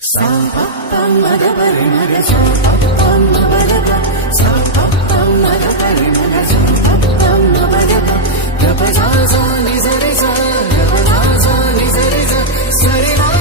सा pa pa ma da pa re ma ga sa pa pa ma pa da pa sa pa pa ma da pa re ma ga sa pa pa ma pa da pa ga pa sa sa ni sa re sa ga pa sa sa ni sa re sa sa re